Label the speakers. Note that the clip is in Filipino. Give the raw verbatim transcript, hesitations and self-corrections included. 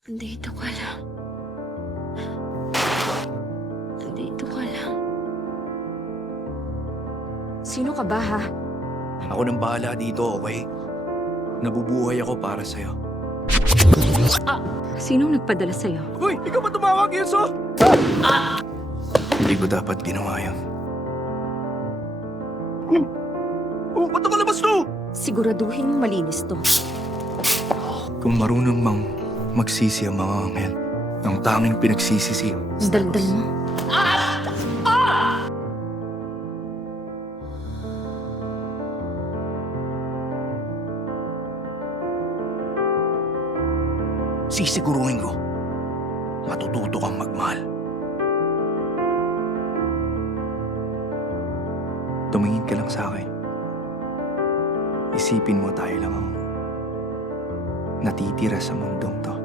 Speaker 1: Nandito ka lang. Nandito ka lang.
Speaker 2: Sino ka ba, ha?
Speaker 3: Ako nang bahala dito, okay? Nabubuhay ako para sa'yo.
Speaker 2: Sinong nagpadala sa'yo?
Speaker 3: Uy! Ikaw ba tumawag, Ilso? Hindi ko dapat ginawa yun. Hmm. Oh, ba't nakalabas to?
Speaker 2: Siguraduhin mong malinis to.
Speaker 3: Kung marunong mang magsisi ang mga anghel, ang tanging pinagsisisi.
Speaker 2: Ang daldal mo.
Speaker 3: Sisiguruhin ko, matututo kang magmahal. Tumingin ka lang sa akin. Isipin mo tayo lang ang natitira sa mundong to.